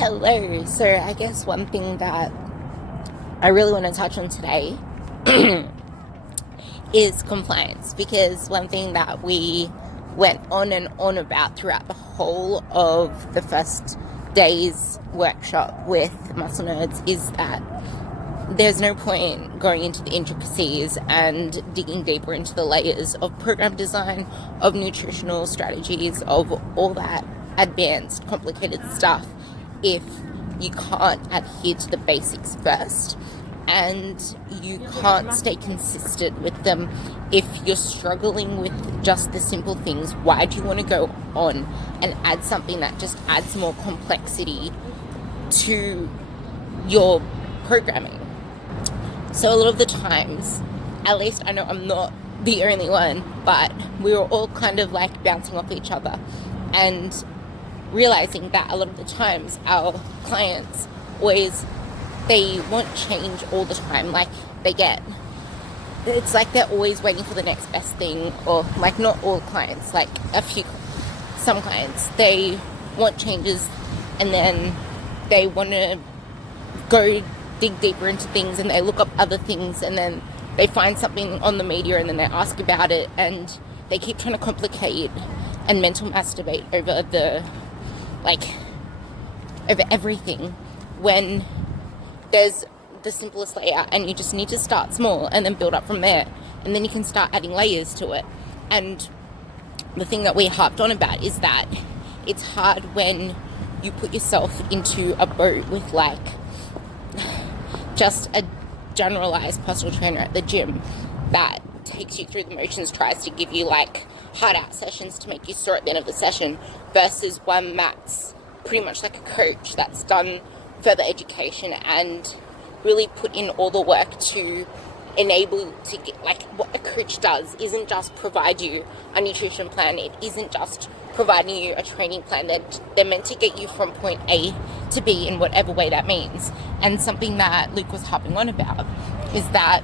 Hello. So I guess one thing that I really want to touch on today is compliance, because one thing that we went on and on about throughout the whole of the first day's workshop with Muscle Nerds is that there's no point going into the intricacies and digging deeper into the layers of program design, of nutritional strategies, of all that advanced, complicated stuff if you can't adhere to the basics first, and you can't stay consistent with them. If you're struggling with just the simple things, why do you want to go on and add something that just adds more complexity to your programming? So a lot of the times, at least I know I'm not the only one, but we were all kind of like bouncing off each other and realizing that a lot of the times our clients they want change all the time. Like it's like they're always waiting for the next best thing, or like not all clients, like some clients, they want changes and then they want to go dig deeper into things and they look up other things and then they find something on the media and then they ask about it and they keep trying to complicate and mental masturbate over everything, when there's the simplest layout and you just need to start small and then build up from there, and then you can start adding layers to it. And the thing that we harped on about is that it's hard when you put yourself into a boat with like just a generalized personal trainer at the gym that takes you through the motions, tries to give you like hard out sessions to make you sore at the end of the session, versus one that's pretty much like a coach that's done further education and really put in all the work to enable to get, like, what a coach does isn't just provide you a nutrition plan, it isn't just providing you a training plan, they're meant to get you from point A to B in whatever way that means. And something that Luke was harping on about is that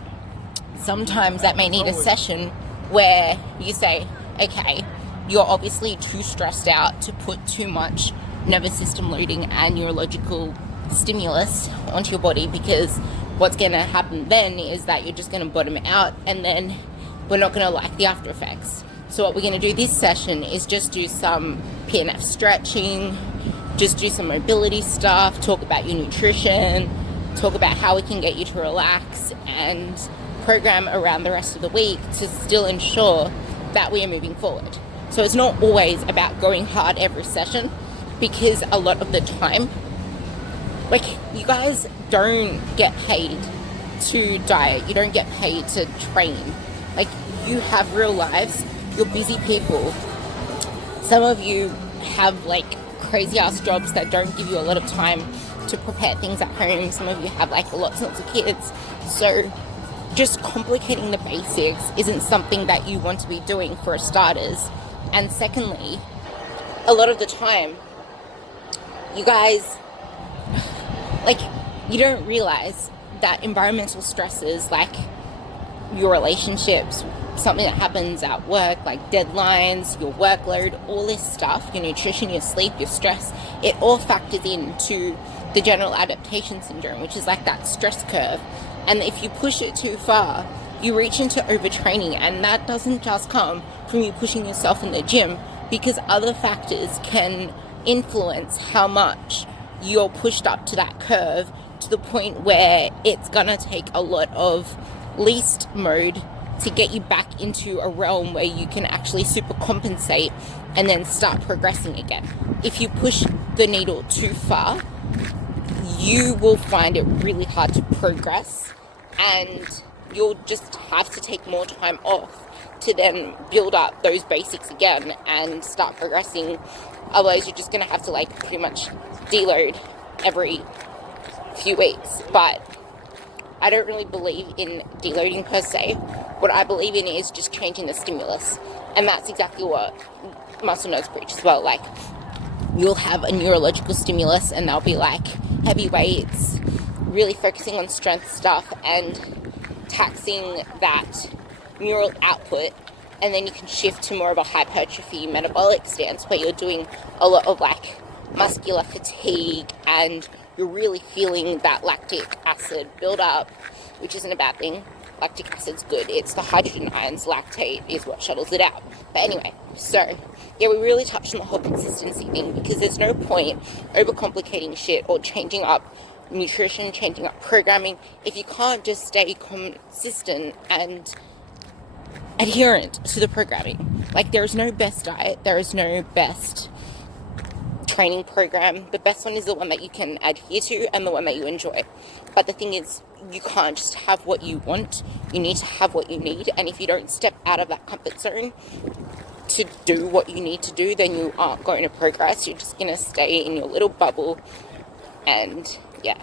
sometimes that may need a session where you say, okay, you're obviously too stressed out to put too much nervous system loading and neurological stimulus onto your body, because what's going to happen then is that you're just going to bottom out and then we're not going to like the after effects. So what we're going to do this session is just do some PNF stretching, just do some mobility stuff, talk about your nutrition, talk about how we can get you to relax, and program around the rest of the week to still ensure that we are moving forward. So it's not always about going hard every session, because a lot of the time, like, you guys don't get paid to diet, you don't get paid to train. Like, you have real lives, you're busy people. Some of you have like crazy ass jobs that don't give you a lot of time to prepare things at home. Some of you have like lots and lots of kids. So just complicating the basics isn't something that you want to be doing, for starters. And secondly, a lot of the time, you guys, like, you don't realize that environmental stresses, like your relationships, something that happens at work, like deadlines, your workload, all this stuff, your nutrition, your sleep, your stress, it all factors into the general adaptation syndrome, which is like that stress curve. And if you push it too far, you reach into overtraining, and that doesn't just come from you pushing yourself in the gym, because other factors can influence how much you're pushed up to that curve, to the point where it's gonna take a lot of least mode to get you back into a realm where you can actually super compensate and then start progressing again. If you push the needle too far, you will find it really hard to progress, and you'll just have to take more time off to then build up those basics again and start progressing. Otherwise, you're just going to have to like pretty much deload every few weeks. But I don't really believe in deloading per se. What I believe in is just changing the stimulus. And that's exactly what Muscle Nerds preach as well. Like, you'll have a neurological stimulus and they'll be like heavy weights, really focusing on strength stuff and taxing that neural output, and then you can shift to more of a hypertrophy metabolic stance where you're doing a lot of like muscular fatigue and you're really feeling that lactic acid build up, which isn't a bad thing. Lactic acid's good. It's the hydrogen ions, lactate is what shuttles it out. But anyway, so yeah, we really touched on the whole consistency thing, because there's no point overcomplicating shit or changing up nutrition, changing up programming, if you can't just stay consistent and adherent to the programming. Like, there is no best diet, there is no best training program. The best one is the one that you can adhere to and the one that you enjoy. But the thing is, you can't just have what you want, you need to have what you need. And if you don't step out of that comfort zone to do what you need to do, then you aren't going to progress. You're just going to stay in your little bubble. And yeah.